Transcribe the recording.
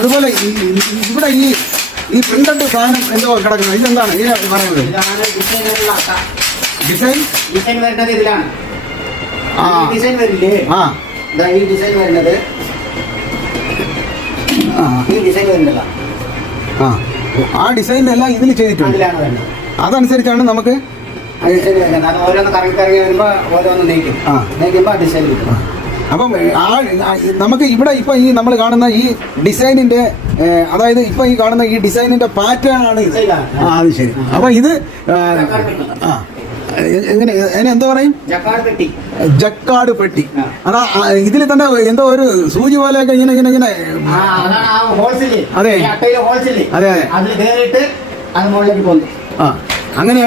അതുപോലെ ഇവിടെ ഈ പ്രിന്റഡ് സാധനം എന്തോ കിടക്കുന്നത് ഇതെന്താണ് ഈ പറയുന്നത്? ഡിസൈൻ വരുന്നത് ഇതിലാണ്. ഡിസൈൻ വരില്ലേ? ഈ ഡിസൈൻ വരുന്നത് ഈ ഡിസൈൻ വരുന്നില്ല. ആ ഡിസൈനെല്ലാം ഇതിൽ ചെയ്തിട്ടുണ്ട്. അതനുസരിച്ചാണ് നമുക്ക് ഓരോന്ന് കറങ്ങി വരുമ്പോ ഓരോന്ന് നീക്കുമ്പോ ഡിസൈൻ കിട്ടും. അപ്പം നമുക്ക് ഇവിടെ ഇപ്പൊ ഈ നമ്മൾ കാണുന്ന ഈ ഡിസൈനിന്റെ അതായത് ഇപ്പൊ ഈ കാണുന്ന ഈ ഡിസൈനിന്റെ പാറ്റേൺ ആണ് ഇത്. അത് ശരി. അപ്പൊ ഇത് എങ്ങനെ എന്താ പറയും? ജക്കാർഡ് പെട്ടി. അതാ ഇതിൽ തന്നെ എന്തോ ഒരു സൂചി പോലെയൊക്കെ ഇങ്ങനെ ഇങ്ങനെ ഇങ്ങനെ. അതെ അതെ അതെ. അങ്ങനെ